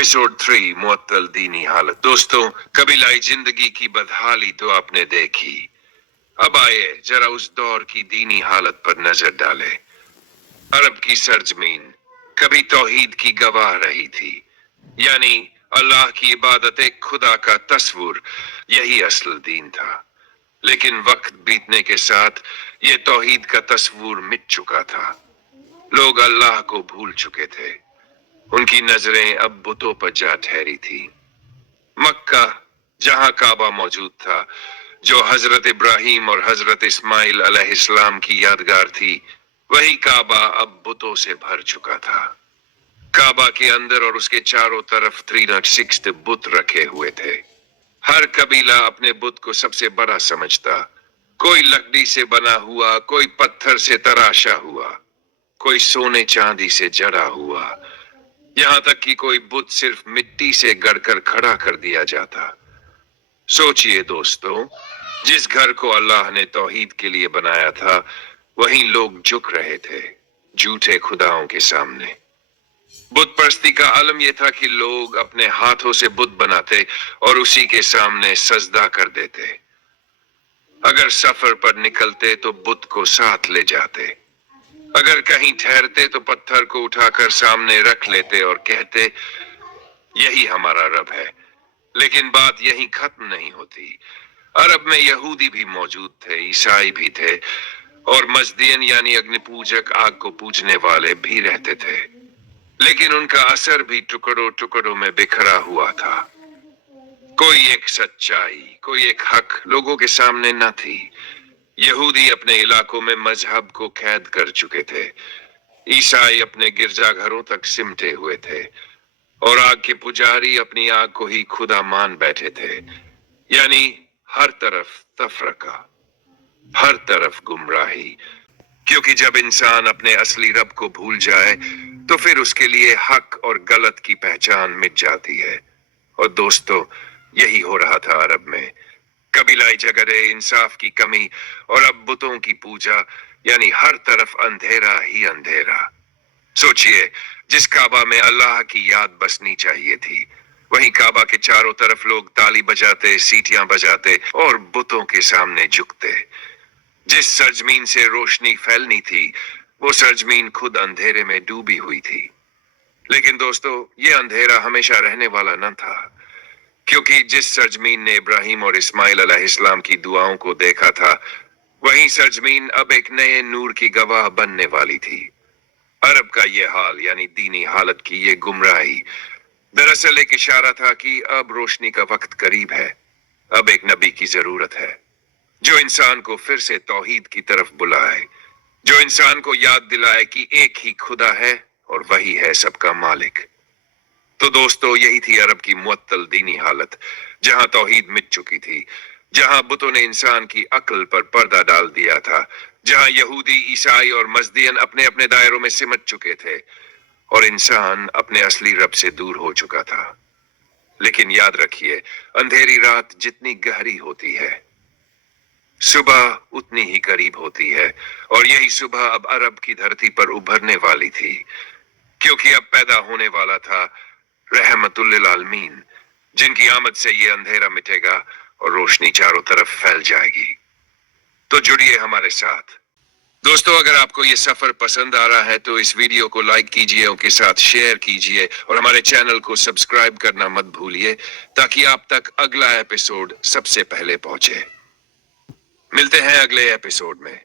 Episode 3 मुअत्तल दीनी हालत। दोस्तों, कबीलाई जिंदगी की बदहाली तो आपने देखी। अब आइए जरा उस दौर की दीनी हालत पर नजर डालें। अरब की सरजमीन कभी तौहीद की गवाह रही थी, यानी अल्लाह की इबादत एक खुदा का तस्वुर, यही असल दीन था। लेकिन वक्त बीतने के साथ ये तौहीद का तस्वुर मिट चुका था। लोग अल्लाह को भूल चुके थे। उनकी नजरें अब बुतों पर जा ठहरी थी। मक्का, जहां काबा मौजूद था, जो हजरत इब्राहिम और हजरत इस्माइल अलैहिस्सलाम की यादगार थी, वही काबा अब बुतों से भर चुका था। काबा के अंदर और उसके चारों तरफ 360 बुत रखे हुए थे। हर कबीला अपने बुत को सबसे बड़ा समझता। कोई लकड़ी से बना हुआ, कोई पत्थर से तराशा हुआ, कोई सोने चांदी से जड़ा हुआ, यहां तक कि कोई बुत सिर्फ मिट्टी से गढ़कर खड़ा कर दिया जाता। सोचिए दोस्तों, जिस घर को अल्लाह ने तौहीद के लिए बनाया था, वहीं लोग झुक रहे थे झूठे खुदाओं के सामने। बुत परस्ती का आलम यह था कि लोग अपने हाथों से बुत बनाते और उसी के सामने सजदा कर देते। अगर सफर पर निकलते तो बुत को साथ ले जाते। अगर कहीं ठहरते तो पत्थर को उठाकर सामने रख लेते और कहते, यही हमारा रब है। लेकिन बात यहीं खत्म नहीं होती। अरब में यहूदी भी मौजूद थे, ईसाई भी थे, और मजदियन यानी अग्निपूजक, आग को पूजने वाले भी रहते थे। लेकिन उनका असर भी टुकड़ों टुकड़ों में बिखरा हुआ था। कोई एक सच्चाई, कोई एक हक लोगों के सामने न थी। यहूदी अपने इलाकों में मजहब को कैद कर चुके थे। ईसाई अपने गिरजाघरों तक सिमटे हुए थे, और आग के पुजारी अपनी आग को ही खुदा मान बैठे थे। यानी हर तरफ तफरका, हर तरफ गुमराही। क्योंकि जब इंसान अपने असली रब को भूल जाए तो फिर उसके लिए हक और गलत की पहचान मिट जाती है। और दोस्तों, यही हो रहा था अरब में। कबीलाई झगड़े, इंसाफ की कमी, और अब बुतों की पूजा, यानी हर तरफ अंधेरा ही अंधेरा। सोचिए, जिस काबा में अल्लाह की याद बसनी चाहिए थी, वहीं काबा के चारों तरफ लोग ताली बजाते, सीटियां बजाते और बुतों के सामने झुकते। जिस सरजमीन से रोशनी फैलनी थी, वो सरजमीन खुद अंधेरे में डूबी हुई थी। लेकिन दोस्तों, ये अंधेरा हमेशा रहने वाला न था, क्योंकि जिस सरजमीन ने इब्राहिम और इस्माइल अलैहिस्सलाम की दुआओं को देखा था, वही सरजमीन अब एक नए नूर की गवाह बनने वाली थी। अरब का ये हाल, यानी दीनी हालत की ये गुमराही, दरअसल एक इशारा था कि अब रोशनी का वक्त करीब है। अब एक नबी की जरूरत है, जो इंसान को फिर से तौहीद की तरफ बुलाए, जो इंसान को याद दिलाए कि एक ही खुदा है और वही है सबका मालिक। तो दोस्तों, यही थी अरब की मुअत्तल दीनी हालत, जहां तौहीद मिट चुकी थी, जहां बुतों ने इंसान की अक्ल पर पर्दा डाल दिया था, जहां यहूदी, ईसाई और मजदियन अपने अपने दायरों में सिमट चुके थे, और इंसान अपने असली रब से दूर हो चुका था। लेकिन याद रखिए, अंधेरी रात जितनी गहरी होती है, सुबह उतनी ही करीब होती है। और यही सुबह अब अरब की धरती पर उभरने वाली थी, क्योंकि अब पैदा होने वाला था रहमतुल लिल आलमीन, जिनकी आमद से ये अंधेरा मिटेगा और रोशनी चारों तरफ फैल जाएगी। तो जुड़िए हमारे साथ। दोस्तों, अगर आपको ये सफर पसंद आ रहा है तो इस वीडियो को लाइक कीजिए, उनके साथ शेयर कीजिए, और हमारे चैनल को सब्सक्राइब करना मत भूलिए, ताकि आप तक अगला एपिसोड सबसे पहले पहुंचे। मिलते हैं अगले एपिसोड में।